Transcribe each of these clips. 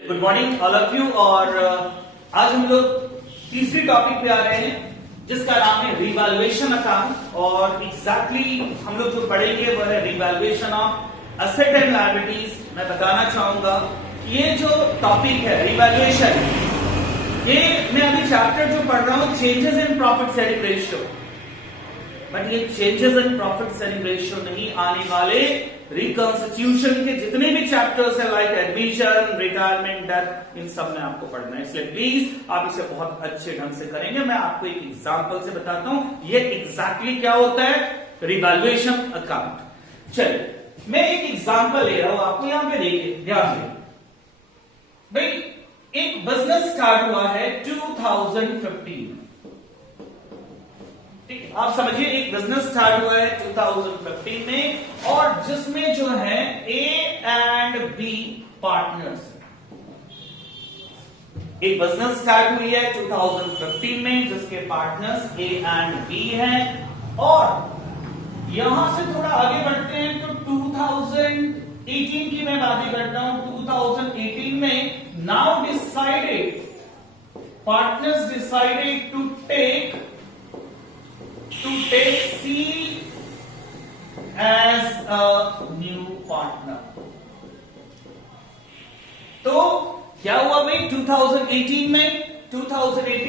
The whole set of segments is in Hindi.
Good morning all of you. और आज हम लोग तीसरी टॉपिक पे आ रहे हैं जिसका नाम है रिवैल्यूएशन अकाउंट। और एग्जैक्टली हम लोग जो पढ़ेंगे वो है revaluation of asset and liabilities. मैं बताना चाहूंगा कि ये जो टॉपिक है रिवैल्यूएशन, ये मैं अभी चैप्टर जो पढ़ रहा हूं changes in profit sharing ratio, but ये changes in profit sharing ratio नहीं, आने वाले रिकंस्टिट्यूशन के जितने भी चैप्टर्स है लाइक एडमिशन, रिटायरमेंट, डेथ, इन सब में आपको पढ़ना है। इसलिए प्लीज आप इसे बहुत अच्छे ढंग से करेंगे। मैं आपको एक एग्जांपल से बताता हूं ये एग्जैक्टली क्या होता है रिवैल्यूएशन अकाउंट। चलिए मैं एक एग्जांपल ले रहा हूं, आपको यहां पे देखिए ध्यान दें भाई। एक बिजनेस स्टार्ट हुआ है 2015, आप समझिए एक बिजनेस स्टार्ट हुआ है 2015 में, और जिसमें जो है ए एंड बी पार्टनर्स। एक बिजनेस स्टार्ट हुई है 2015 में जिसके पार्टनर्स ए एंड बी हैं। और यहां से थोड़ा आगे बढ़ते हैं तो 2018 की मैं बात करता हूं। 2018 में now decided partners decided to take C as a new partner। तो क्या हुआ भाई 2018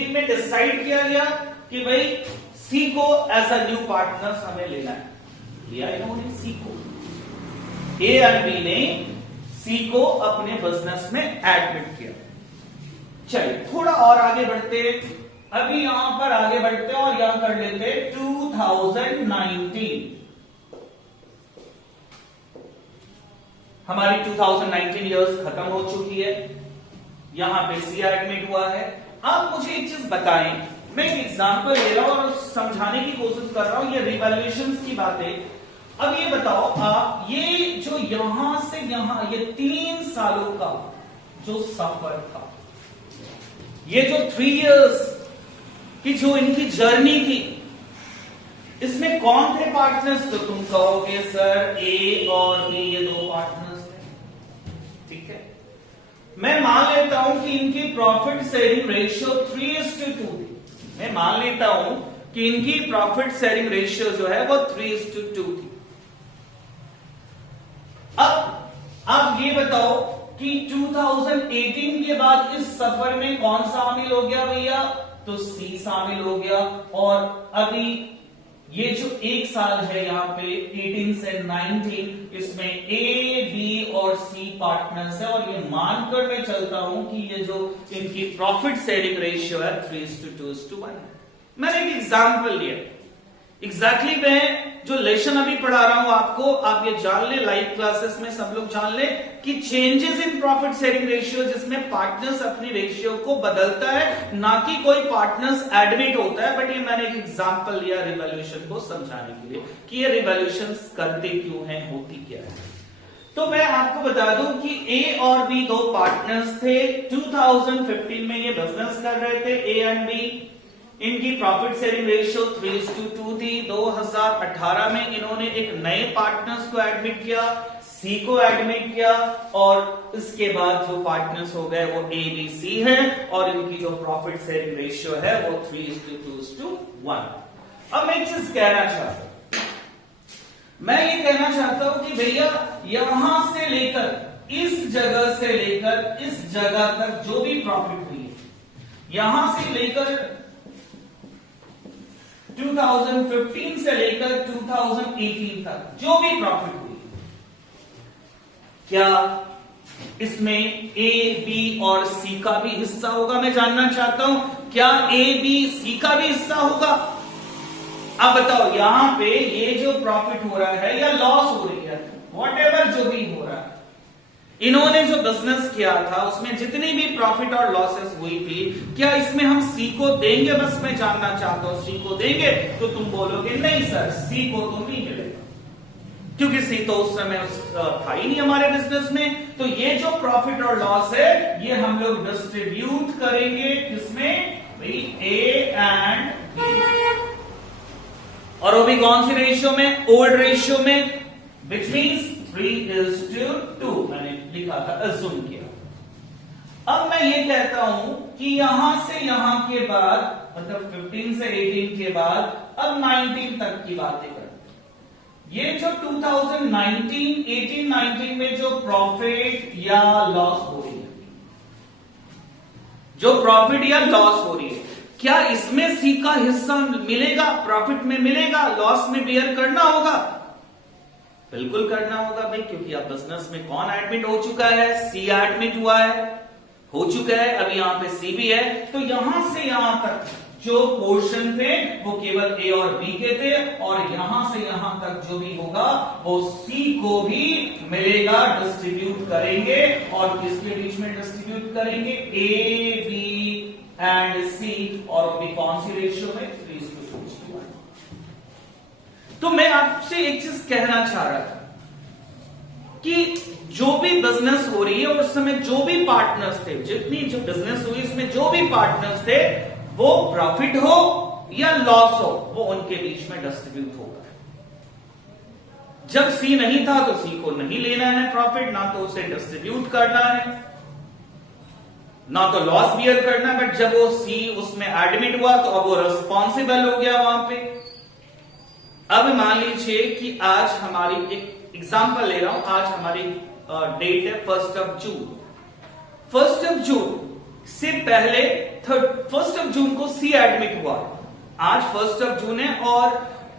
में डिसाइड किया गया कि भाई C को एज अ न्यू पार्टनर हमें लेना है। लिया इन्होंने C को, A और B ने C को अपने बिजनेस में एडमिट किया। चलिए थोड़ा और आगे बढ़ते, अभी यहां पर आगे बढ़ते और यहां कर लेते 2019। हमारी 2019 इयर्स खत्म हो चुकी है, यहां पे सी एडमिट हुआ है। आप मुझे एक चीज बताएं, मैं एक एग्जांपल ले रहा हूं और समझाने की कोशिश कर रहा हूं, ये रिवैल्यूएशन की बातें। अब ये बताओ आप, ये जो यहां से यहां ये 3 सालों का जो सफर था, ये जो 3 इयर्स कि जो इनकी जर्नी थी, इसमें कौन थे पार्टनर्स? तो तुम कहोगे सर ए और बी ये 2 पार्टनर्स थे, ठीक है। मैं मान लेता हूं कि इनकी प्रॉफिट शेयरिंग रेशियो 3:2 थी। मैं मान लेता हूं कि इनकी प्रॉफिट शेयरिंग रेशियो जो है वो 3:2 थी। अब आप ये बताओ कि 2018 के बाद इस सफर में कौन शामिल हो गया भैया? तो C शामिल हो गया। और अभी ये जो 1 साल है यहां पे 18 से 19, इसमें A, B और C पार्टनर्स है। और ये मानकर मैं चलता हूं कि ये जो इनकी प्रॉफिट शेयरिंग रेशियो है 3:2:1 है। मैंने एक एग्जांपल लिया, एग्जैक्टली मैं जो लेसन अभी पढ़ा रहा हूं आपको, आप ये जान ले, लाइव क्लासेस में सब लोग जान ले कि changes in profit sharing ratio, जिसमें पार्टनर्स अपनी रेशियो को बदलता है, ना कि कोई पार्टनर्स एडमिट होता है। बट ये मैंने एक एग्जांपल लिया रिवैल्यूएशन को समझाने के लिए कि ये रिवैल्यूएशन करते क्यों हैं, होती क्या है। तो मैं आपको बता दूं कि ए और बी 2 पार्टनर्स थे। 2015 में ये बिजनेस कर रहे थे ए एंड बी। इनकी प्रॉफिट शेयरिंग रेशियो 3:2 थी। 2018 में इन्होंने एक नए पार्टनर्स को एडमिट किया, सी को एडमिट किया, और इसके बाद जो पार्टनर्स हो गए वो ए बी सी है, और इनकी जो प्रॉफिट शेयरिंग रेशियो है वो 3:2:1। अब मैं एक चीज कहना चाहता हूं, मैं ये कहना चाहता हूं कि भैया यहां से लेकर इस जगह से लेकर इस जगह तक जो भी प्रॉफिट हुई है, यहां से लेकर 2015 से लेकर 2018 तक जो भी प्रॉफिट हुई, क्या इसमें ए बी और सी का भी हिस्सा होगा? मैं जानना चाहता हूं क्या ए बी सी का भी हिस्सा होगा? आप बताओ यहां पे ये जो प्रॉफिट हो रहा है या लॉस हो रही है, व्हाटएवर जो भी हो रहा है, इन्होंने जो बिजनेस किया था उसमें जितनी भी प्रॉफिट और लॉसेस हुई थी, क्या इसमें हम सी को देंगे? बस मैं जानना चाहता हूं सी को देंगे? तो तुम बोलोगे नहीं सर सी को तो नहीं मिलेगा, क्योंकि सी तो उस समय था ही नहीं हमारे बिजनेस में। तो ये जो प्रॉफिट और लॉस है ये हम लोग डिस्ट्रीब्यूट करेंगे किसमें? ए एंड बी, और वो भी कौन सी रेशियो में? ओल्ड रेशियो में, विच मीन्स 3:2 मैंने लिखा था, अज्यूम किया। मैं ये कहता हूं कि यहां से यहां के बाद मतलब 15 से 18 के बाद अब 19 तक की बातें करते हैं। ये जो 2019, 18, 19 में जो प्रॉफिट या लॉस हो रही है, जो प्रॉफिट या लॉस हो रही है, क्या इसमें सी का हिस्सा मिलेगा? प्रॉफिट में मिलेगा, लॉस में बेयर करना होगा? बिल्कुल करना होगा भाई, क्योंकि अब बिजनेस में कौन एडमिट हो चुका है? सी एडमिट हुआ है, हो चुका है, अभी यहां पे सी भी है। तो यहां से यहां तक जो पोर्शन थे वो केवल ए और बी के थे, और यहां से यहां तक जो भी होगा वो सी को भी मिलेगा। डिस्ट्रीब्यूट करेंगे, और किसके बीच में डिस्ट्रीब्यूट करेंगे? ए, बी एंड सी, और भी कौन सी रेशियो में? 3:1। तो मैं आपसे एक चीज कहना चाह रहा था कि जो भी बिजनेस हो रही है उस समय जो भी पार्टनर्स थे, जितनी जो बिजनेस हुई इसमें जो भी पार्टनर्स थे, वो प्रॉफिट हो या लॉस हो, वो उनके बीच में डिस्ट्रीब्यूट होगा। जब सी नहीं था तो सी को नहीं लेना है प्रॉफिट, ना तो उसे डिस्ट्रीब्यूट करना है, ना तो लॉस बियर करना। बट जब वो सी उसमें एडमिट हुआ तो अब वो रिस्पॉन्सिबल हो गया वहां पे। अब मान लीजिए कि आज हमारी, एक एग्जांपल ले रहा हूं, आज हमारी डेट है 1 जून। 1 जून से पहले 1 जून को सी एडमिट हुआ। आज 1 जून है और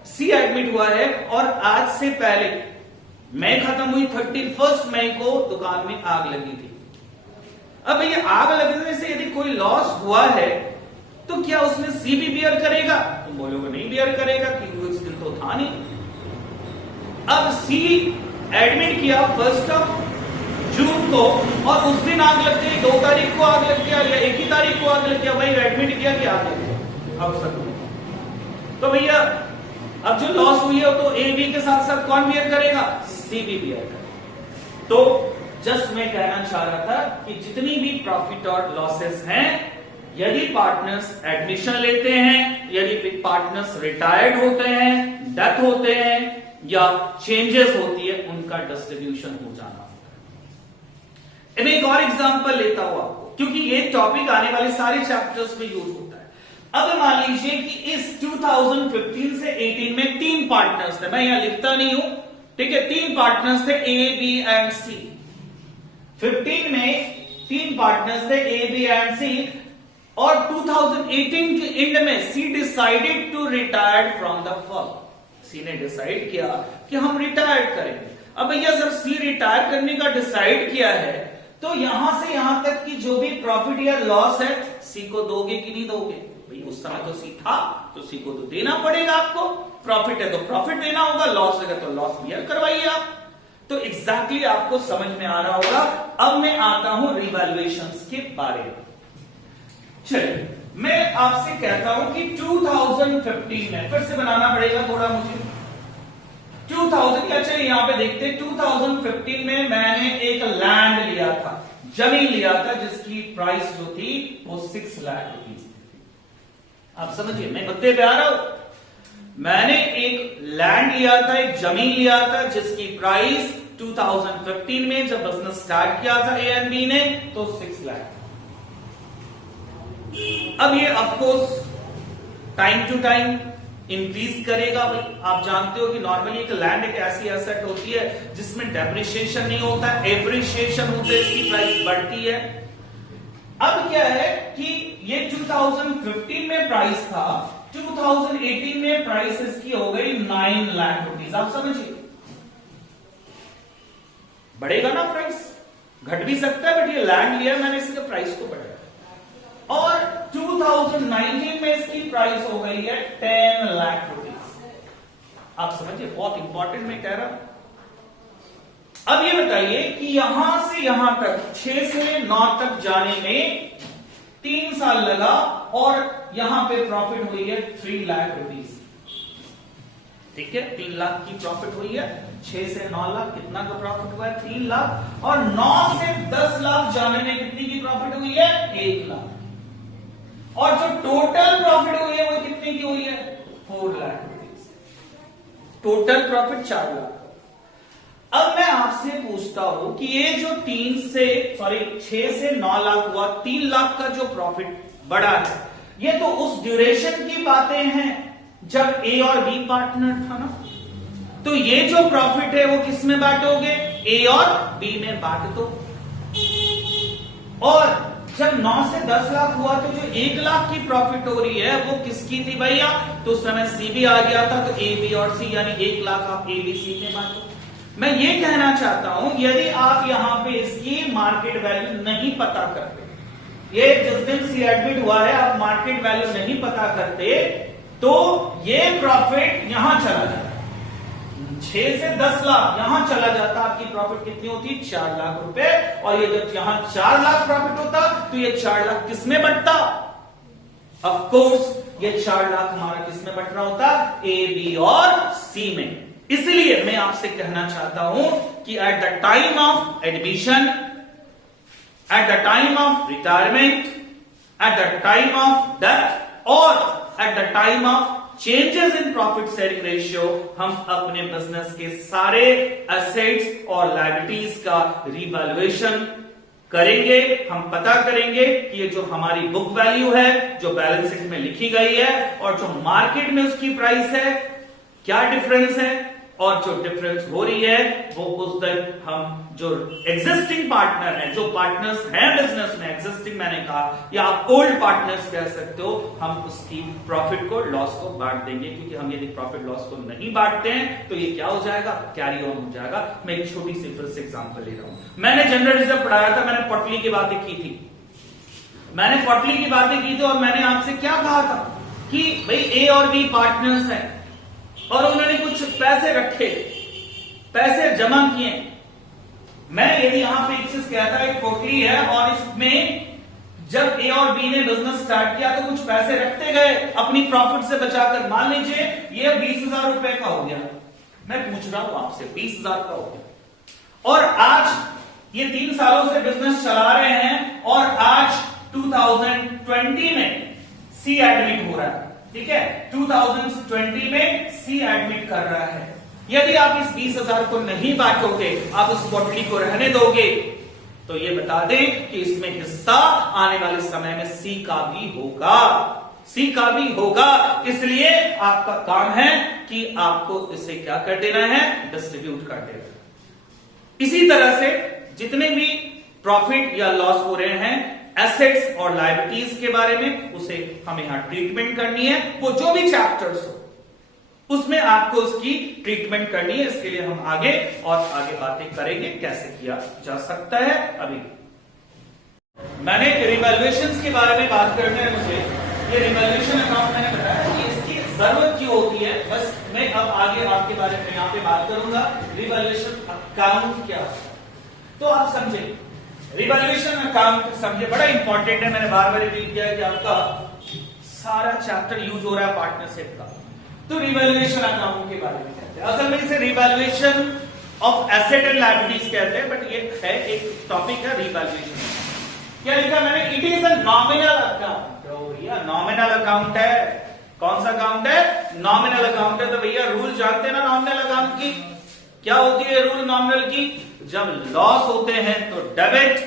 सी एडमिट हुआ है, और आज से पहले मई खत्म हुई, 31 मई को दुकान में आग लगी थी। अब भैया आग लगने से यदि कोई लॉस हुआ है तो क्या उसमें सी भी बियर करेगा? तुम बोलोगे नहीं बियर करेगा, क्योंकि उस दिन तो था नहीं। अब सी एडमिट किया 1 जून को, और उस दिन आग लग गई, 2 तारीख को आग लग गया, या 1 ही तारीख को आग लग गया, भाई एडमिट किया कि आग लग गया। अब सब तो भैया अब जो लॉस हुई है तो ए बी के साथ साथ कौन बियर करेगा? सी भी बियर करेगा। तो जस्ट मैं कहना चाह रहा था कि जितनी भी प्रॉफिट और लॉसेस हैं, यदि पार्टनर्स एडमिशन लेते हैं, यदि पार्टनर्स रिटायर्ड होते हैं, डेथ होते हैं, या चेंजेस होती है, उनका डिस्ट्रीब्यूशन हो जाना होता है। मैं एक और एग्जांपल लेता हूं आपको, क्योंकि ये टॉपिक आने वाले सारे चैप्टर्स में यूज होता है। अब मान लीजिए कि इस 2015 से 18 में 3 पार्टनर्स थे, मैं यहां लिखता नहीं हूं, ठीक है, 3 पार्टनर्स थे, ए, बी एंड सी। 15 में 3 पार्टनर्स थे, ए, बी एंड सी, और 2018 के एंड में C decided to retire from the firm. C ने डिसाइड किया कि हम रिटायर करेंगे। अब भैया जब सी रिटायर करने का डिसाइड किया है, तो यहां से यहां तक की जो भी प्रॉफिट या लॉस है, सी को दोगे कि नहीं दोगे? भाई उस समय तो सी था, तो सी को तो देना पड़ेगा आपको। प्रॉफिट है तो प्रॉफिट देना होगा, लॉस है तो लॉस बियर करवाइए आप। तो एग्जैक्टली आपको समझ में आ रहा होगा। अब मैं आता हूं रिवैल्यूएशंस के बारे में। चलिए मैं आपसे कहता हूं कि 2015 में, फिर से बनाना पड़ेगा थोड़ा मुझे, 2000, अच्छा यहां पे देखते हैं, 2015 में मैंने एक लैंड लिया था, जमीन लिया था, जिसकी प्राइस जो थी वो 6 लाख रुपीज थी। आप समझिए मैं मुद्दे पे आ रहा हूं। मैंने एक लैंड लिया था, एक जमीन लिया था, जिसकी प्राइस 2015 में जब बिजनेस स्टार्ट किया था ए एंड बी ने, तो 6 लाख। अब ये of course time to time increase करेगा। भाई आप जानते हो कि नॉर्मली एक लैंड एक ऐसी एसेट होती है जिसमें डेप्रिसिएशन नहीं होता है, एप्रिसिएशन होता है, इसकी प्राइस बढ़ती है। अब क्या है कि ये 2015 में प्राइस था, 2018 में प्राइस इसकी हो गई 9 लाख रुपीज। आप समझिए बढ़ेगा ना प्राइस, घट भी सकता है, बट ये लैंड लिया मैंने, इसके प्राइस को बढ़ाया। और 2019 में इसकी प्राइस हो गई है 10 लाख रुपीज। आप समझिए बहुत इंपॉर्टेंट मैं कह रहा हूं। अब ये बताइए कि यहां से यहां तक 6 से 9 तक जाने में 3 साल लगा, और यहां पे प्रॉफिट हुई है 3 लाख रुपीज। ठीक है, 3 लाख की प्रॉफिट हुई है, 6 से 9 लाख कितना का प्रॉफिट हुआ है? 3 लाख। और 9 से 10 लाख जाने में कितनी की प्रॉफिट हुई है? 1 लाख। और जो टोटल प्रॉफिट हुई है वो कितने की हुई है? 4 lakh rupees. Total profit 4 lakh. अब मैं आपसे पूछता हूं कि ये जो 6 से 9 लाख हुआ, 3 लाख का जो प्रॉफिट बढ़ा है, ये तो उस ड्यूरेशन की बातें हैं जब ए और बी पार्टनर था ना। तो ये जो प्रॉफिट है वो किस में बांटोगे? ए और बी में बांट दो। और जब 9 से 10 लाख हुआ तो जो 1 लाख की प्रॉफिट हो रही है वो किसकी थी भैया? तो उस समय सी भी आ गया था, तो ए बी और सी, यानी 1 लाख आप ए बी सी में बांटो। मैं ये कहना चाहता हूं, यदि आप यहां पे इसकी मार्केट वैल्यू नहीं पता करते, ये जिस दिन सी एडमिट हुआ है आप मार्केट वैल्यू नहीं पता करते, तो ये प्रॉफिट यहां चला जाता, 6 से 10 लाख यहां चला जाता। आपकी प्रॉफिट कितनी होती? 4 लाख रुपए। और ये जब यहां 4 लाख प्रॉफिट होता तो ये 4 लाख किसमें बंटता? ऑफ कोर्स ये 4 लाख हमारा किसमें बंट रहा होता? ए बी और सी में। इसलिए मैं आपसे कहना चाहता हूं कि at the time of admission, at the time of retirement, at the time of death और at the time of changes in profit sharing ratio, हम अपने बिजनेस के सारे एसेट्स और लायबिलिटीज का रिवैल्यूएशन करेंगे। हम पता करेंगे कि ये जो हमारी बुक वैल्यू है, जो बैलेंस शीट में लिखी गई है, और जो मार्केट में उसकी प्राइस है, क्या डिफरेंस है, और जो डिफरेंस हो रही है वो उस दिन हम जो एग्जिस्टिंग पार्टनर हैं, जो पार्टनर्स हैं बिजनेस में, एग्जिस्टिंग मैंने कहा, या आप ओल्ड पार्टनर्स कह सकते हो, हम उसकी प्रॉफिट को, लॉस को बांट देंगे। क्योंकि हम यदि प्रॉफिट लॉस को नहीं बांटते हैं तो ये क्या हो जाएगा? कैरी ऑन हो जाएगा। मैं एक छोटी सी फिर से एग्जांपल ले रहा हूं। मैंने जनरल रिजर्व पढ़ाया था, मैंने पटली की बातें की थी, और मैंने आपसे क्या कहा था कि भाई ए और बी पार्टनर्स हैं और उन्होंने कुछ पैसे रखे, पैसे जमा किए। मैं यदि यहां पे एक चीज कहता, एक पोटली है और इसमें जब ए और बी ने बिजनेस स्टार्ट किया तो कुछ पैसे रखते गए अपनी प्रॉफिट से बचाकर। मान लीजिए ये 20,000 रुपए का हो गया, मैं पूछ रहा हूं आपसे, 20,000 का हो गया, और आज ये 3 सालों से बिजनेस चला रहे हैं और आज 2020 में सी एडमिट हो रहा है, ठीक है, 2020 में सी एडमिट कर रहा है। यदि आप इस 20,000 को नहीं बांटोगे, आप उस पोटली को रहने दोगे, तो ये बता दें कि इसमें हिस्सा आने वाले समय में सी का भी होगा। इसलिए आपका काम है कि आपको इसे क्या कर देना है? डिस्ट्रीब्यूट कर देना। इसी तरह से जितने भी प्रॉफिट या लॉस हो रहे हैं एसेट्स और लायबिलिटीज के बारे में, उसे हमें यहां ट्रीटमेंट करनी है। वो जो भी चैप्टर्स हो उसमें आपको उसकी ट्रीटमेंट करनी है। इसके लिए हम आगे बातें करेंगे कैसे किया जा सकता है। अभी मैंने रिवैल्यूएशंस के बारे में बात करना है मुझे। ये रिवैल्यूएशन अकाउंट मैंने बताया कि इसकी जरूरत क्यों होती है, बस मैं अब आगे आपके बारे में यहां पे बात करूंगा। रिवैल्यूएशन अकाउंट क्या है तो आप समझे, रिवैल्यूएशन अकाउंट समझे, बड़ा इंपॉर्टेंट है। मैंने बार बार रिपीट किया है कि आपका सारा चैप्टर यूज हो रहा है पार्टनरशिप का। तो रिवैल्यूएशन अकाउंट के बारे में कहते हैं, असल में इसे revaluation of asset and liabilities कहते हैं, बट ये है एक टॉपिक है रिवैल्यूएशन। क्या लिखा मैंने? It is a nominal account. तो भैया नॉमिनल अकाउंट है, कौन सा अकाउंट है? नॉमिनल अकाउंट है। तो भैया रूल जानते हैं ना नॉमिनल अकाउंट की? क्या होती है रूल नॉमिनल की? जब लॉस होते हैं तो डेबिट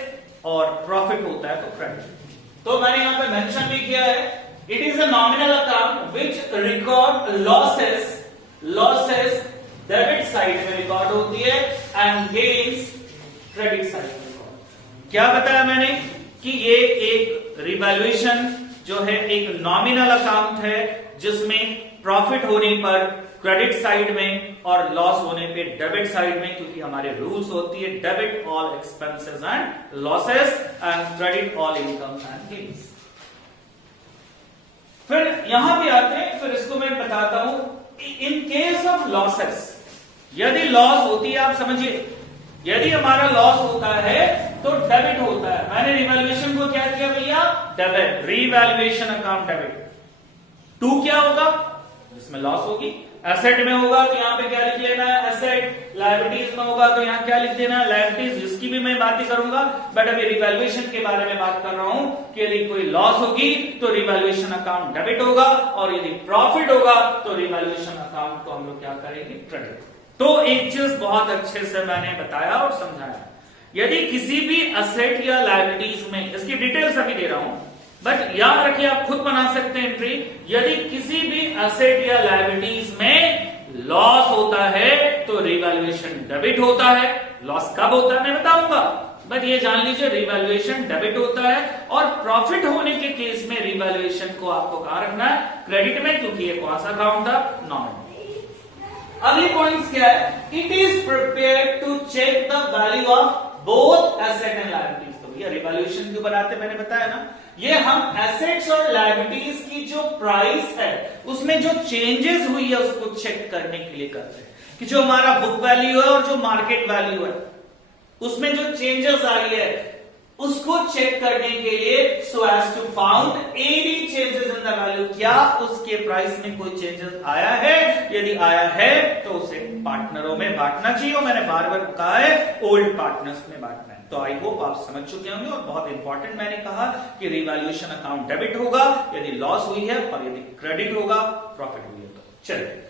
और प्रॉफिट होता है तो क्रेडिट। तो मैंने यहां पे मेंशन भी किया है, it is a nominal account which record losses debit side में रिकॉर्ड होती है एंड गेन्स क्रेडिट साइड में रिकॉर्ड। क्या बताया मैंने कि ये एक रिवैल्यूएशन जो है एक नॉमिनल अकाउंट है जिसमें प्रॉफिट होने पर क्रेडिट साइड में और लॉस होने पे डेबिट साइड में, क्योंकि हमारे रूल्स होती है debit all expenses and losses and credit all income and gains. फिर यहां भी आते हैं, फिर इसको मैं बताता हूं। इन केस ऑफ लॉसेस, यदि लॉस होती है, आप समझिए, यदि हमारा लॉस होता है तो डेबिट होता है। मैंने रिवैल्यूएशन को क्या किया भैया? Debit, revaluation account debit. To क्या होगा? इसमें लॉस होगी। एसेट में होगा तो यहां पे क्या लिख लेना है? एसेट। लायबिलिटीज में होगा तो यहां क्या लिख देना है? लायबिलिटीज, जिसकी भी मैं बातें करूंगा, बट अभी रिवैल्यूएशन के बारे में बात कर रहा हूं कि यदि कोई लॉस होगी तो रिवैल्यूएशन अकाउंट डेबिट होगा, और यदि प्रॉफिट होगा तो रिवैल्यूएशन अकाउंट को हम लोग क्या करेंगे? क्रेडिट। तो एक चीज बहुत अच्छे से मैंने बताया और समझाया, यदि किसी भी असेट या लायबिलिटीज में, इसकी डिटेल्स अभी दे रहा हूं, बट याद रखिए आप खुद बना सकते हैं एंट्री, यदि किसी भी असेट या लायबिलिटीज में लॉस होता है तो रिवैल्यूएशन डेबिट होता है। लॉस कब होता है मैं बताऊंगा, बट ये जान लीजिए रिवैल्यूएशन डेबिट होता है, और प्रॉफिट होने के केस में रिवैल्यूएशन को आपको कहां रखना है, क्रेडिट में, क्योंकि ये कौन सा अकाउंट था, नॉमिनल। अगली पॉइंट्स क्या है, it is prepared to check the value of both asset and liabilities. तो भैया रिवैल्यूएशन क्यों बनाते, मैंने बताया ना, ये हम एसेट्स और लायबिलिटीज की जो प्राइस है उसमें जो चेंजेस हुई है उसको चेक करने के लिए करते हैं, कि जो हमारा बुक वैल्यू है और जो मार्केट वैल्यू है उसमें जो चेंजेस आई है उसको चेक करने के लिए, so as to found any changes in the value, क्या उसके प्राइस में कोई चेंजेस आया है, यदि आया है तो उसे पार्टनरों में बांटना चाहिए। मैंने बार बार कहा है ओल्ड पार्टनर्स में बांटना है। तो आई होप आप समझ चुके होंगे, और बहुत इंपॉर्टेंट मैंने कहा कि रिवैल्यूएशन अकाउंट डेबिट होगा यदि लॉस हुई है, और यदि क्रेडिट होगा प्रॉफिट हुई है। तो चलिए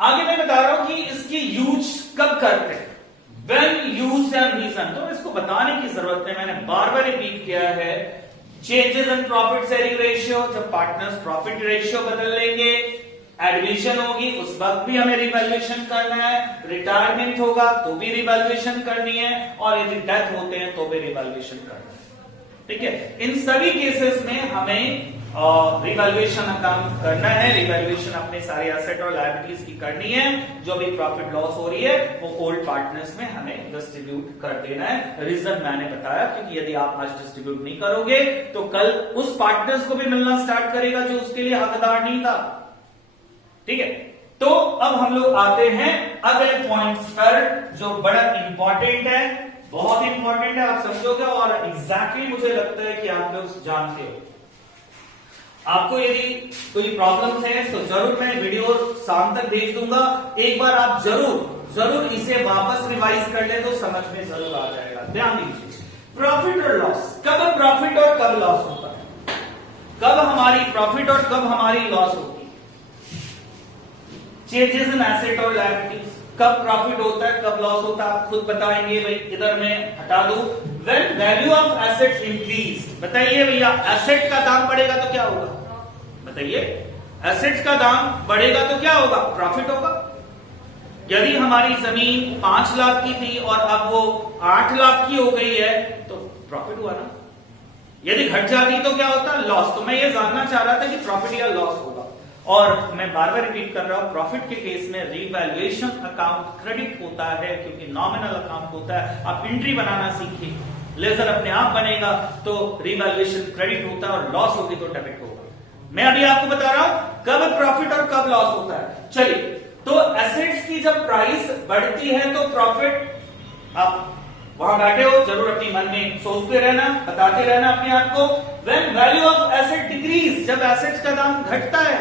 आगे मैं बता रहा हूं कि इसकी यूज कब करते हैं, When used and reason। तो इसको बताने की जरूरत है, मैंने बार बार रिपीट किया है। Changes in profit sharing ratio, जब पार्टनर्स प्रॉफिट रेशियो बदल लेंगे, एडमिशन होगी उस वक्त भी हमें रिवैल्यूएशन करना है, रिटायरमेंट होगा तो भी रिवैल्यूएशन करनी है, और यदि डेथ होते हैं तो भी रिवैल्यूएशन करना है। ठीक है, इन सभी केसेस में हमें रिवैल्यूएशन अकाउंट करना है। रिवैल्यूएशन अपने सारे एसेट और लायबिलिटीज की करनी है, जो भी प्रॉफिट लॉस हो रही है वो ओल्ड पार्टनर्स में हमें डिस्ट्रीब्यूट कर देना है। रीजन मैंने बताया, क्योंकि यदि आप आज डिस्ट्रीब्यूट नहीं करोगे तो कल उस पार्टनर्स को भी मिलना स्टार्ट करेगा जो उसके लिए हकदार नहीं था। ठीक है, तो अब हम लोग आते हैं अगले पॉइंट्स पर, जो बड़ा इंपॉर्टेंट है, बहुत इंपॉर्टेंट है, आप समझोगे, और एग्जैक्टली मुझे लगता है कि आप लोग जानते हो। आपको यदि कोई प्रॉब्लम्स है तो जरूर मैं वीडियो शाम तक भेज दूंगा, एक बार आप जरूर इसे वापस रिवाइज कर ले तो समझ में जरूर आ जाएगा। ध्यान दीजिए, प्रॉफिट और लॉस, कब प्रॉफिट और कब लॉस होता है, कब हमारी प्रॉफिट और कब हमारी लॉस होती है। चेंजेस इन एसेट और लायबिलिटीज, कब प्रॉफिट होता है कब लॉस होता है, आप खुद बताएंगे। भाई इधर मैं हटा दूं, when value of assets increase. बताइए भैया, एसेट का दाम बढ़ेगा तो क्या होगा, बताइए, एसेट्स का दाम बढ़ेगा तो क्या होगा, प्रॉफिट होगा। यदि हमारी जमीन 5 लाख की थी और अब वो 8 लाख की हो गई है तो प्रॉफिट हुआ ना। यदि घट जाती तो क्या होता, लॉस। तो मैं ये जानना चाह रहा था कि प्रॉफिट या लॉस होगा, और मैं बार बार रिपीट कर रहा हूं, प्रॉफिट के केस में रिवैल्यूएशन अकाउंट क्रेडिट होता है, क्योंकि नॉमिनल अकाउंट होता है। आप एंट्री बनाना सीखिए, लेजर अपने आप बनेगा तो रिवैल्यूएशन क्रेडिट होता है, और लॉस होगी तो डेबिट होगा। मैं अभी आपको बता रहा हूं कब प्रॉफिट और कब लॉस होता है। चलिए, तो एसेट्स की जब प्राइस बढ़ती है तो प्रॉफिट, आप वहां बैठे हो जरूर अपनी मन में सोचते रहना, बताते रहना अपने आप को। When value of asset decrease, जब एसेट्स का दाम घटता है,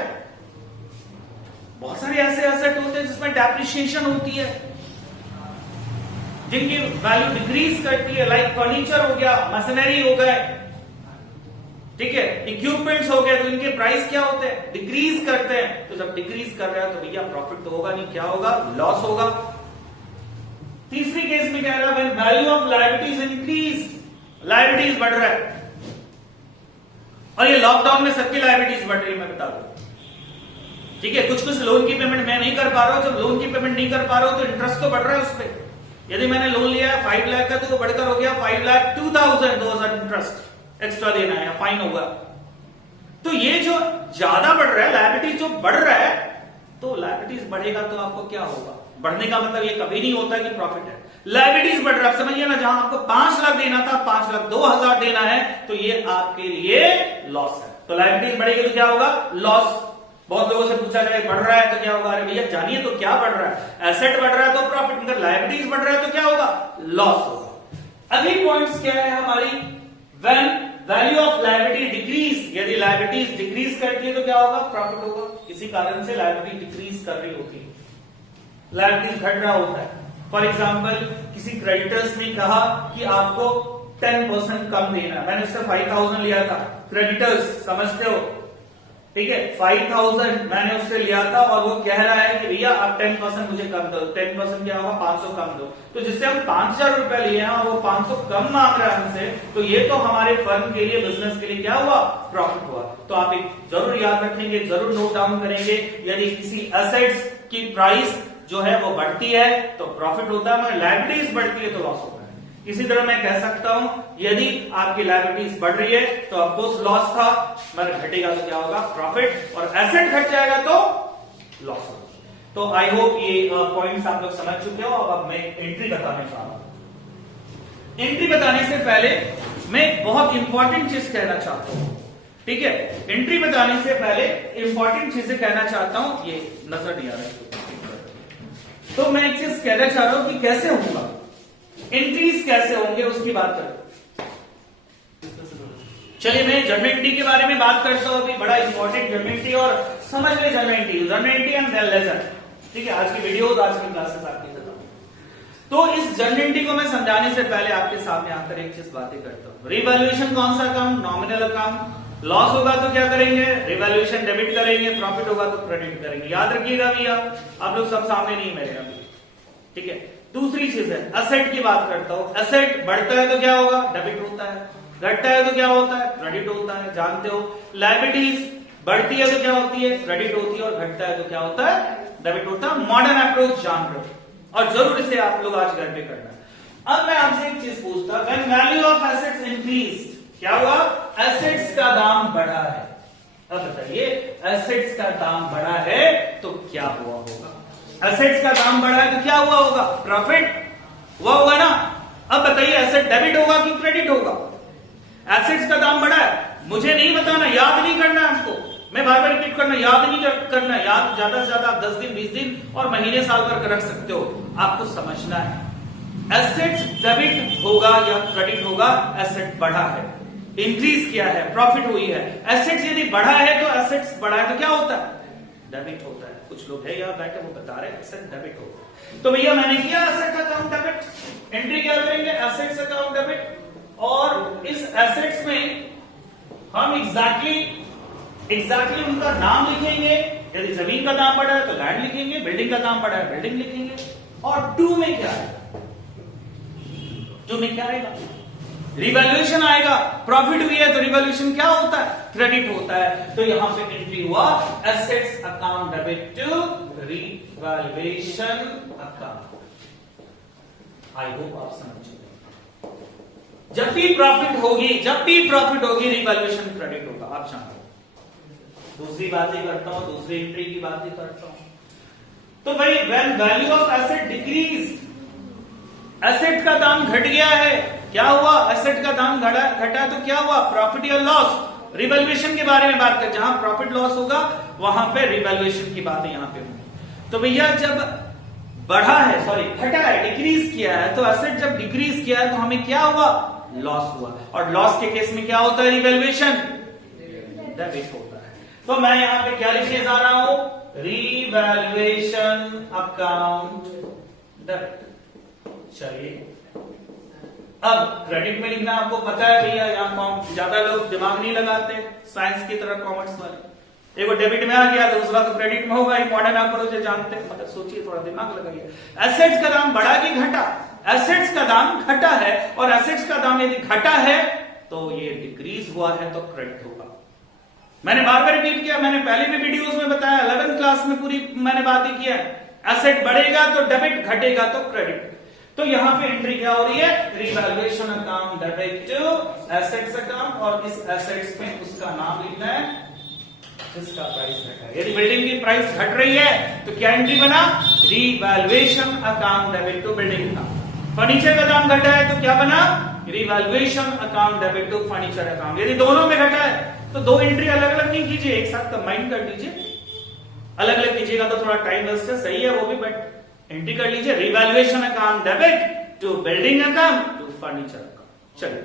बहुत सारे ऐसे एसेट होते हैं जिसमें डेप्रिसिएशन होती है, जिनकी वैल्यू डिक्रीज करती है, लाइक फर्नीचर हो गया, मशीनरी हो गए, ठीक है, इक्विपमेंट्स हो गए, तो इनके प्राइस क्या होते हैं, डिक्रीज करते हैं। तो जब डिक्रीज कर रहा है तो भैया प्रॉफिट तो होगा नहीं, क्या होगा, लॉस होगा। तीसरी केस में कह रहा है when value of liabilities increase, liabilities बढ़ रहा है, और ये लॉकडाउन में सबकी लायबिलिटीज बढ़ रही है, मैं बता दूं। ठीक है, कुछ लोन की पेमेंट मैं नहीं कर पा रहा हूं, जब लोन की पेमेंट नहीं कर पा रहा हूं तो इंटरेस्ट तो बढ़ रहा है उस पर। यदि मैंने लोन लिया है 5 लाख का तो वो बढ़कर हो गया 5,02,000 इंटरेस्ट एक्स्ट्रा देना है या फाइन होगा। तो ये जो ज्यादा बढ़ रहा है, लायबिलिटी जो बढ़ रहा है, तो लायबिलिटीज बढ़ेगा तो आपको क्या होगा, बढ़ने का मतलब ये कभी नहीं होता कि प्रॉफिट है। लायबिलिटीज बढ़ रहा है, समझिए ना, जहां आपको 5 लाख देना था 5,02,000 देना है, तो ये आपके लिए लॉस है। तो लायबिलिटीज बढ़ेगी तो क्या होगा, लॉस। बहुत लोगों से पूछा जाए बढ़ रहा है तो क्या होगा, अरे भैया जानिए तो क्या बढ़ रहा है, एसेट बढ़ रहा है तो प्रॉफिट, मगर लायबिलिटीज बढ़ रहा है तो क्या होगा, लॉस होगा। अगली पॉइंट्स क्या है हमारी, when value of liability decrease, यदि लायबिलिटीज डिक्रीज करती है तो क्या होगा, प्रॉफिट होगा। किसी कारण से लायबिलिटी डिक्रीज कर रही होती है, लायबिलिटीज घट रहा होता है। फॉर एग्जाम्पल, किसी क्रेडिटर्स ने कहा कि आपको 10% कम देना, मैंने उससे 5,000 लिया था, क्रेडिटर्स समझते हो, ठीक है, 5000 मैंने उससे लिया था और वो कह रहा है कि भैया आप 10% मुझे कम दो। 10% क्या होगा, 500 कम दो। तो जिससे हम 5000 रुपए लिए हैं और वो 500 कम मांग रहा है हमसे, तो ये तो हमारे फर्म के लिए, बिजनेस के लिए क्या हुआ, प्रॉफिट हुआ। तो आप एक जरूर याद रखेंगे, जरूर नोट डाउन करेंगे, यदि किसी एसेट्स की प्राइस जो है वो बढ़ती है तो प्रॉफिट होता है, मगर लायबिलिटीज बढ़ती है तो लॉस होता है। इसी तरह मैं कह सकता हूं, यदि आपकी लायबिलिटीज बढ़ रही है तो ऑफकोर्स लॉस था, मगर घटेगा तो क्या होगा, प्रॉफिट, और एसेट घट जाएगा तो लॉस होगा। तो आई होप ये पॉइंट्स आप लोग समझ चुके हो। अब मैं एंट्री बताने चाह रहा हूं। एंट्री बताने से पहले मैं बहुत इंपॉर्टेंट चीज कहना चाहता हूं, ठीक है। एंट्री बताने से पहले इंपॉर्टेंट चीजें कहना चाहता हूं, ये नजर नहीं आ रहा है तो मैं एक चीज कहना चाह रहा हूं कि कैसे होगा, एंट्रीज कैसे होंगे उसकी बात करें। चलिए मैं जर्नल एंट्री के बारे में बात करता हूं, अभी बड़ा इंपॉर्टेंट जर्नल एंट्री, और समझ ले जर्नल एंट्री एंड लेसन, ठीक है। आज की वीडियो, आज की क्लासेस आपकी खत्म। तो इस जर्नल एंट्री को मैं समझाने से पहले आपके सामने आकर एक चीज बातें करता हूं। रिवैल्यूएशन कौन सा अकाउंट, नॉमिनल अकाउंट। लॉस होगा तो क्या करेंगे, रिवैल्यूएशन डेबिट करेंगे, प्रॉफिट होगा तो क्रेडिट करेंगे। याद रखिएगा भैया, आप लोग सब सामने नहीं मेरे अभी, ठीक है। दूसरी चीज है एसेट की बात करता हूं। एसेट बढ़ता है तो क्या होगा, डेबिट होता है, घटता है तो क्या होता है, क्रेडिट होता है, जानते हो। लायबिलिटीज बढ़ती है तो क्या होती है, क्रेडिट होती है, और घटता है तो क्या होता है, डेबिट होता है। मॉडर्न अप्रोच जान रहे हो और जरूर इसे आप लोग आज घर पे करना। अब मैं आपसे एक चीज पूछता, when value of assets increase, क्या हुआ, एसेट्स का दाम बढ़ा है। अब बताइए, एसेट्स का दाम बढ़ा है तो क्या हुआ होगा, एसेट्स का दाम बढ़ा है तो क्या हुआ होगा, प्रॉफिट हुआ होगा ना। अब बताइए, एसेट डेबिट होगा कि क्रेडिट होगा। एसेट्स का दाम बढ़ा है, मुझे नहीं बताना, याद नहीं करना है आपको, मैं बार बार रिपीट करना, याद नहीं करना। याद ज्यादा से ज्यादा आप 10 दिन 20 दिन और महीने साल भर कर रख सकते हो, आपको समझना है एसेट्स डेबिट होगा या क्रेडिट होगा। एसेट बढ़ा है, इंक्रीज किया है, प्रॉफिट हुई है। एसेट्स यदि बढ़ा है तो एसेट्स बढ़ा है तो क्या होता है, डेबिट होता है। कुछ लोग है यहाँ बैठे वो बता रहे हैं एसेट डेबिट होगा, तो भैया मैंने किया एसेट अकाउंट डेबिट, एंट्री क्या करेंगे, एसेट्स अकाउंट डेबिट। और इस एसेट्स में हम एग्जैक्टली उनका नाम लिखेंगे। यदि जमीन का दाम बढ़ा है तो लैंड लिखेंगे, बिल्डिंग का दाम बढ़ा है बिल्डिंग लिखेंगे। और टू में क्या है, टू में क्या आएगा, रिवैल्यूएशन आएगा। प्रॉफिट हुई है तो रिवैल्यूएशन क्या होता है, क्रेडिट होता है। तो यहां पे एंट्री हुआ assets account debit to revaluation account. I hope आप समझ गए। जब भी प्रॉफिट होगी रिवैल्यूएशन क्रेडिट होगा, आप जानते हो। दूसरी बातें करता हूं, दूसरी एंट्री की बातें करता हूं। तो भाई when value of asset decrease, asset का दाम घट गया है, क्या हुआ, एसेट का दाम घटा तो क्या हुआ, प्रॉफिट या लॉस। रिवैल्यूएशन के बारे में बात कर, जहां प्रॉफिट लॉस होगा वहां पे रिवैल्यूएशन की बातें यहां पे होंगी। तो भैया जब बढ़ा है, सॉरी घटा है, डिक्रीज किया है, तो एसेट जब डिक्रीज किया है तो हमें क्या हुआ, लॉस हुआ। और लॉस के केस में क्या होता है, रिवैल्यूएशन डेबिट होता है। तो मैं यहां पे क्या लिखने जा रहा हूं, रिवैल्यूएशन अकाउंट डेबिट। चलिए अब क्रेडिट में लिखना आपको पता है भैया, यहां ज्यादा लोग दिमाग नहीं लगाते साइंस की तरह, कॉमर्स वाले। देखो डेबिट में आ गया, दूसरा तो क्रेडिट में होगा, मॉडर्न अप्रोच जानते हैं, मतलब सोचिए, थोड़ा दिमाग लगाइए। एसेट्स का दाम बढ़ा कि घटा, एसेट्स का दाम घटा है, और एसेट्स का दाम यदि घटा है तो ये डिक्रीज हुआ है तो क्रेडिट होगा। मैंने बार बार रिपीट किया, मैंने पहले भी वीडियोस में बताया, 11th क्लास में पूरी मैंने बातें किया। एसेट बढ़ेगा तो डेबिट, घटेगा तो क्रेडिट। तो यहां पे एंट्री क्या हो रही है, revaluation account debit to assets account, और इस एसेट्स में उसका नाम लिखना है जिसका प्राइस घटा है। यदि बिल्डिंग की प्राइस घट रही है तो क्या एंट्री बना, revaluation account debit to building का। फर्नीचर का दाम घटा है तो क्या बना, revaluation account debit to furniture account. यदि दोनों में घटा है तो दो एंट्री अलग अलग नहीं कीजिए, एक साथ कंबाइन कर लीजिए। अलग अलग कीजिएगा तो थोड़ा टाइम वेस्ट है, सही है वो भी, बट एंट्री कर लीजिए, revaluation account debit to building account to furniture account. चलिए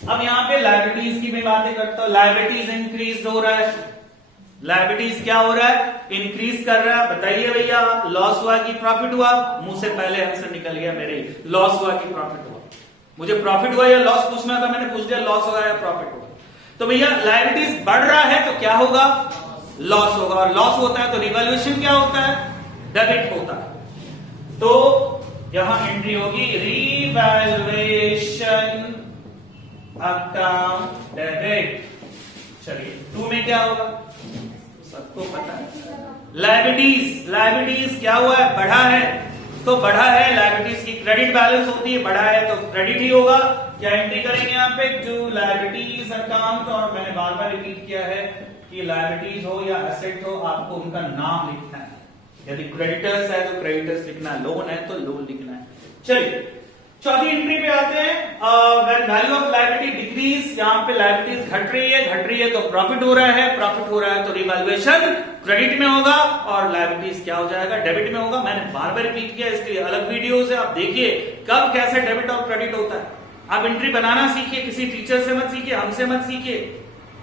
अब यहां पे लायबिलिटीज की मैं बातें करता हूं। लायबिलिटीज इंक्रीज हो रहा है, लायबिलिटीज क्या हो रहा है, इंक्रीज कर रहा है। बताइए भैया, लॉस हुआ कि प्रॉफिट हुआ, मुंह से पहले आंसर निकल गया मेरे, लॉस हुआ कि प्रॉफिट हुआ। मुझे प्रॉफिट हुआ या लॉस पूछना था, मैंने पूछ दिया लॉस हुआ या प्रॉफिट हुआ। तो भैया लायबिलिटीज बढ़ रहा है तो क्या होगा, लॉस होगा, और लॉस होता है तो रिवैल्यूएशन क्या होता है, डेबिट होता है। तो यहां एंट्री होगी रिवैल्यूएशन अकाउंट डेबिट। चलिए 2 में क्या होगा, सबको पता है, लायबिलिटीज क्या हुआ है, बढ़ा है, तो बढ़ा है, लायबिलिटीज की क्रेडिट बैलेंस होती है, बढ़ा है तो क्रेडिट ही होगा। क्या एंट्री करेंगे यहाँ पे, टू लायबिलिटीज अकाउंट, और मैंने बार बार रिपीट किया है कि लायबिलिटीज हो या एसेट हो आपको उनका नाम लिखना है। यदि क्रेडिटर्स है तो क्रेडिटर्स लिखना है, लोन है तो लोन लिखना है। चलिए चौथी एंट्री पे आते हैं, when value of liability decrease, यहाँ पे लायबिलिटीज घट रही है तो प्रॉफिट हो रहा है, प्रॉफिट हो रहा है तो रिवैल्यूएशन क्रेडिट में होगा और लायबिलिटीज क्या हो जाएगा, डेबिट में होगा। मैंने बार बार रिपीट किया, इसके लिए अलग वीडियोस है, आप देखिए कब कैसे डेबिट और क्रेडिट होता है। आप एंट्री बनाना सीखिए, किसी टीचर से मत सीखिए, हमसे मत सीखिए,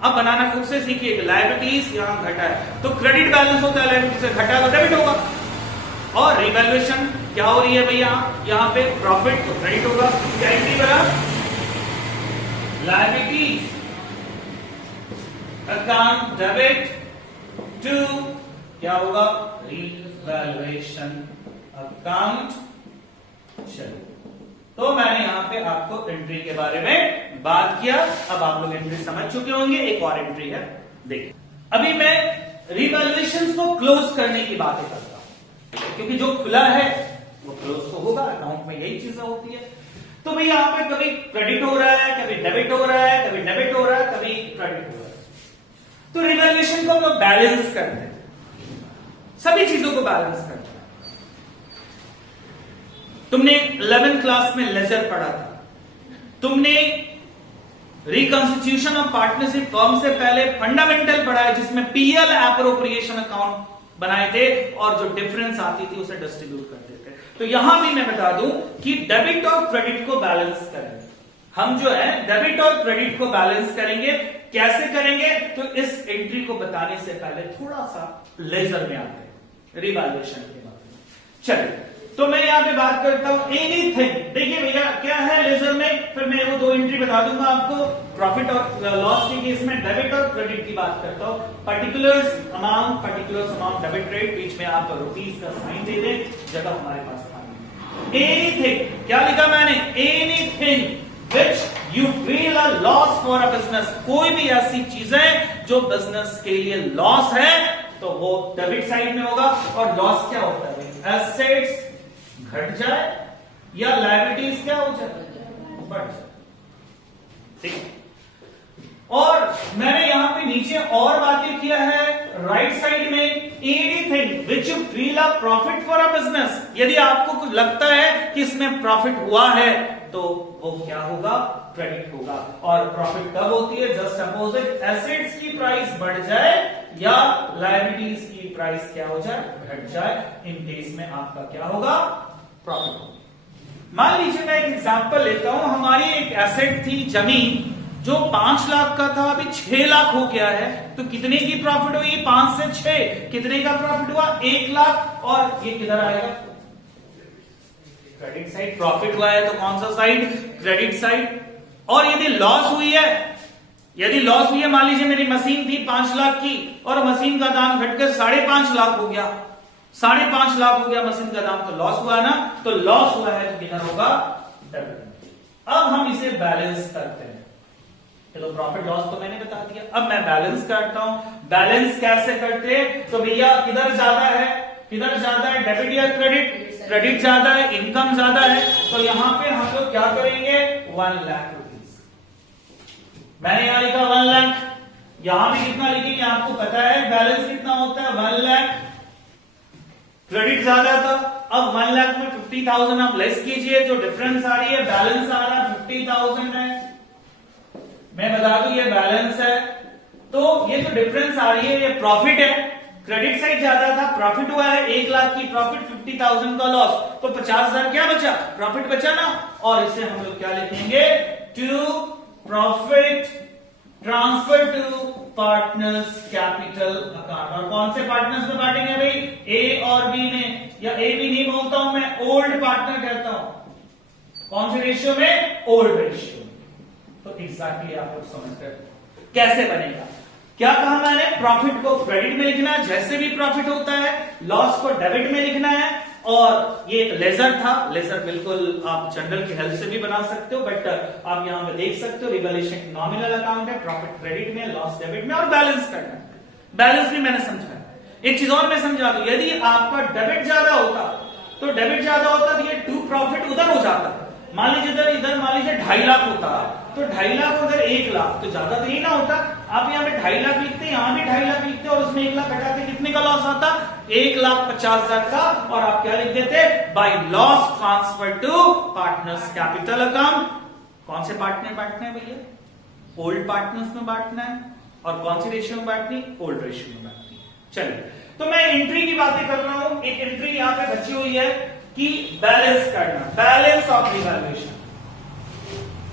अब बनाना खुद से सीखिए। लायबिलिटीज यहां घटा है तो क्रेडिट बैलेंस होता है, लायबिलिटी से घटा तो डेबिट होगा, और रिवैल्यूएशन क्या हो रही है भैया, यहां पे प्रॉफिट तो क्रेडिट होगा। क्या एंट्री बना, लायबिलिटीज अकाउंट डेबिट टू क्या होगा, रिवैल्यूएशन अकाउंट। चलिए तो मैंने यहां पे आपको एंट्री के बारे में बात किया, अब आप लोग एंट्री समझ चुके होंगे। एक और एंट्री है, देखिए अभी मैं रिवैल्यूएशन को क्लोज करने की बातें करता हूं, क्योंकि जो खुला है वो क्लोज तो होगा, अकाउंट में यही चीजें होती है। तो भाई यहां पे कभी क्रेडिट हो रहा है, कभी डेबिट हो रहा है, कभी डेबिट हो रहा है, कभी क्रेडिट हो रहा है। तो रिवैल्यूएशन को हम लोग बैलेंस करते हैं, सभी चीजों को बैलेंस करते हैं। तुमने 11th क्लास में लेजर पढ़ा था, तुमने रिकंस्टिट्यूशन ऑफ पार्टनरशिप फर्म से पहले फंडामेंटल पढ़ा है, जिसमें पीएल एप्रोप्रिएशन अकाउंट बनाए थे और जो डिफरेंस आती थी उसे डिस्ट्रीब्यूट करते थे। तो यहां भी मैं बता दूं कि डेबिट और क्रेडिट को बैलेंस करेंगे हम, जो है डेबिट और क्रेडिट को बैलेंस करेंगे। कैसे करेंगे, तो इस एंट्री को बताने से पहले थोड़ा सा लेजर में आते हैं, रिवैल्यूएशन के बारे में। चलिए तो मैं यहां पे बात करता हूं एनीथिंग। देखिए भैया क्या है लेजर में, फिर मैं वो 2 एंट्री बता दूंगा आपको, प्रॉफिट और लॉस के केस में डेबिट और क्रेडिट की बात करता हूं। पर्टिकुलर्स अमाउंट डेबिट रेट, बीच में आप रुपीस का साइन दे दें, जगह हमारे पास खाली। एनीथिंग क्या लिखा मैंने, anything which you feel a loss for a business, कोई भी ऐसी चीजें जो बिजनेस के लिए लॉस है तो वो डेबिट साइड में होगा। और लॉस क्या होता है, एसेट्स घट जाए या लायबिलिटीज क्या हो जाए, बढ़ जाए, ठीक। और मैंने यहां पे नीचे और बातें किया है राइट साइड में, anything which you feel a profit for a business, यदि आपको कुछ लगता है कि इसमें प्रॉफिट हुआ है तो वो क्या होगा, क्रेडिट होगा। और प्रॉफिट कब होती है, जस्ट अपोजिट, एसेट्स की प्राइस बढ़ जाए या लायबिलिटीज की प्राइस क्या हो जाए, घट जाए, इन केस में आपका क्या होगा, प्रॉफिट होगा। मान लीजिए मैं एक एग्जांपल लेता हूं, हमारी एक एसेट थी जमीन जो 5 लाख का था, अभी 6 लाख हो गया है, तो कितने की प्रॉफिट हुई, 5 से 6 कितने का प्रॉफिट हुआ, 1 लाख। और ये किधर आएगा, क्रेडिट साइड। प्रॉफिट हुआ है तो कौन सा साइड, क्रेडिट साइड। और यदि लॉस हुई है, मान लीजिए मेरी मशीन थी 5 लाख की और मशीन का दाम घटकर 5.5 लाख हो गया, 5.5 लाख हो गया मशीन का दाम, तो लॉस हुआ ना, तो लॉस हुआ है तो किधर होगा, डेबिट। अब हम इसे बैलेंस करते हैं, चलो प्रॉफिट लॉस तो मैंने बता दिया, अब मैं बैलेंस करता हूं। बैलेंस कैसे करते हैं, तो भैया किधर ज्यादा है, डेबिट या क्रेडिट, क्रेडिट ज्यादा है, इनकम ज्यादा है, तो यहां पे हम लोग क्या करेंगे, 1 लाख रुपीज। मैंने यहां लिखा 1 लाख, यहां भी कितना लिखेंगे आपको पता है, बैलेंस कितना होता है 1 लाख, क्रेडिट ज्यादा था। अब 1 लाख में 50,000 आप लेस कीजिए, जो डिफरेंस आ रही है, बैलेंस आ रहा है 50,000 है, मैं बता दूं ये बैलेंस है। तो ये जो डिफरेंस आ रही है ये प्रॉफिट है, क्रेडिट साइड ज्यादा था, प्रॉफिट हुआ है 1 लाख की प्रॉफिट, 50,000 का लॉस, तो 50,000 क्या बचा, प्रॉफिट बचा ना। और इसे हम लोग क्या लिखेंगे, to profit transfer to partners capital account. और कौन से पार्टनर्स में बांटेंगे भाई, ए और बी में, या ए बी नहीं बोलता हूं मैं, ओल्ड पार्टनर कहता हूं। कौन से रेशियो में, ओल्ड रेशियो। तो एग्जैक्टली आप लोग समझते हैं। कैसे बनेगा? क्या कहा मैंने? प्रॉफिट को क्रेडिट में लिखना है जैसे भी प्रॉफिट होता है, लॉस को डेबिट में लिखना है। और ये एक लेजर था, लेजर बिल्कुल आप जनरल की हेल्प से भी बना सकते हो, बट आप यहां पे देख सकते हो रिवैल्यूएशन नॉमिनल अकाउंट है, प्रॉफिट क्रेडिट में, लॉस डेबिट में, और बैलेंस करना है। बैलेंस भी मैंने समझाया। एक चीज और मैं समझा दूं, यदि आपका डेबिट ज्यादा होता तो ये टू प्रॉफिट उधर हो जाता। मान लीजिए इधर मान लीजिए 2.5 लाख होता तो 2.5 लाख उधर 1 लाख, तो ज्यादा तो ही ना होता। आप यहाँ पे 2.5 लाख लिखते, यहाँ भी 2.5 लाख लिखते और उसमें 1 लाख घटाते, कितने का लॉस आता? 1,50,000 का। और आप क्या लिख देते? By loss transfer to partners capital account. कौन से पार्टनर बांटना है भैया? ओल्ड पार्टनर्स में बांटना है। और कौन सी रेशियो में बांटनी? ओल्ड रेशियो में बांटनी। चलिए, तो मैं एंट्री की बातें कर रहा हूं। एक एंट्री यहां पे बची हुई है कि बैलेंस करना, balance of revaluation.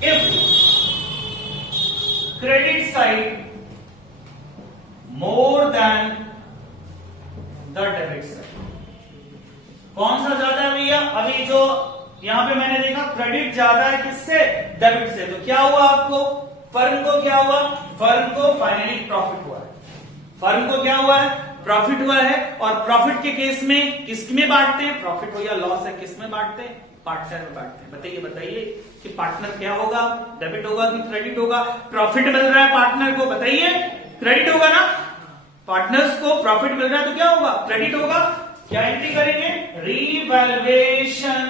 If credit side more than the debit side, कौन सा ज्यादा है भैया? अभी जो यहां पे मैंने देखा क्रेडिट ज्यादा है किससे? डेबिट से। तो क्या हुआ आपको? फर्म को क्या हुआ? फर्म को फाइनली प्रॉफिट हुआ है। फर्म को क्या हुआ है? प्रॉफिट हुआ है। और प्रॉफिट के केस में किसमें बांटते हैं? प्रॉफिट हो या लॉस है किसमें बांटते हैं? पार्टनर में बांटते हैं। बताइए कि पार्टनर क्या होगा? डेबिट होगा कि क्रेडिट होगा? प्रॉफिट मिल रहा है पार्टनर को, बताइए क्रेडिट होगा ना? पार्टनर्स को प्रॉफिट मिल रहा है तो क्या होगा? क्रेडिट होगा। क्या एंट्री करेंगे? Revaluation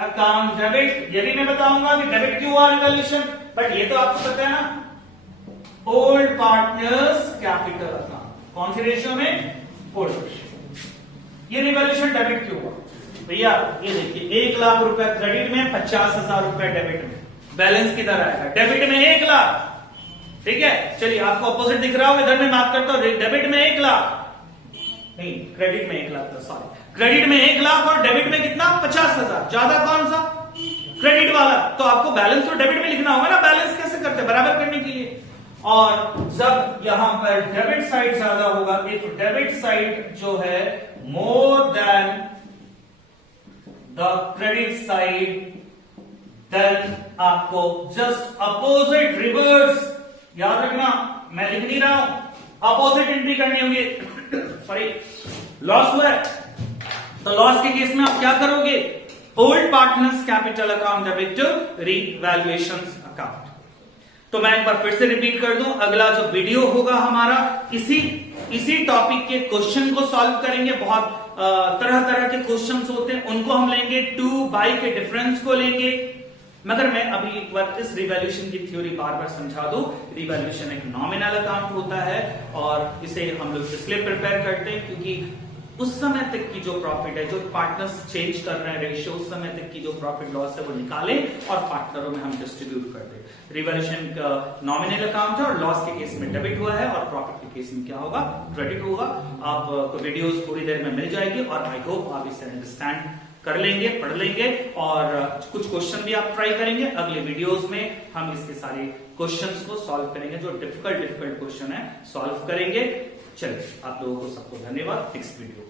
account debit. यदि मैं बताऊंगा कि डेबिट क्यों हुआ रिवैल्यूएशन, बट ये तो आपको पता है ना, ओल्ड पार्टनर्स कैपिटल अकाउंट। कौन सी रेशियो में? Old ratio. ये रिवैल्यूएशन डेबिट क्यों हुआ भैया? ये देखिए 1 लाख रुपए क्रेडिट में, 50,000 रुपए डेबिट में। बैलेंस किधर आएगा? डेबिट में 1 लाख। ठीक है, चलिए आपको अपोजिट दिख रहा होगा, इधर मैं मार्क करता हूं। डेबिट में 1 लाख नहीं, क्रेडिट में 1 लाख था, सॉरी। क्रेडिट में 1 लाख और डेबिट में कितना? 50,000। ज्यादा कौन सा? क्रेडिट वाला। तो आपको बैलेंस तो डेबिट में लिखना होगा ना। बैलेंस कैसे करते? बराबर करने के लिए। और जब यहां पर डेबिट साइड ज्यादा होगा, इफ डेबिट साइड जो है more than the credit side, then आपको जस्ट अपोजिट रिवर्स, याद रखना मैं लिख नहीं रहा हूं, अपोजिट एंट्री करनी होगी। सॉरी, लॉस हुआ है तो लॉस के केस में आप क्या करोगे? Old partners capital account debit to revaluation account. तो मैं एक बार फिर से रिपीट कर दूं, अगला जो वीडियो होगा हमारा इसी टॉपिक के क्वेश्चन को सॉल्व करेंगे। बहुत तरह तरह के क्वेश्चंस होते हैं, उनको हम लेंगे। टू बाई के डिफरेंस को लेंगे। मगर मैं अभी एक बार इस रिवैल्यूएशन की थ्योरी बार बार समझा दूं। रिवैल्यूएशन एक नॉमिनल अकाउंट होता है और इसे हम लोग इसलिए प्रिपेयर करते हैं क्योंकि उस समय तक की जो प्रॉफिट है, जो पार्टनर्स चेंज कर रहे हैं रेशियो, उस समय तक की जो प्रॉफिट लॉस है वो निकालें और पार्टनरों में हम डिस्ट्रीब्यूट कर दें। रिवैल्यूएशन का नॉमिनल अकाउंट है और लॉस के केस में डेबिट हुआ है और प्रॉफिट के केस में क्या होगा? क्रेडिट होगा। आपको वीडियोस थोड़ी देर में मिल जाएगी और आई होप आप इसे अंडरस्टैंड कर लेंगे, पढ़ लेंगे और कुछ क्वेश्चन भी आप ट्राई करेंगे। अगले वीडियोस में हम इसके सारे क्वेश्चंस को सॉल्व करेंगे, जो डिफिकल्ट क्वेश्चन है सॉल्व करेंगे। चलिए, आप लोगों को सबको धन्यवाद। Next video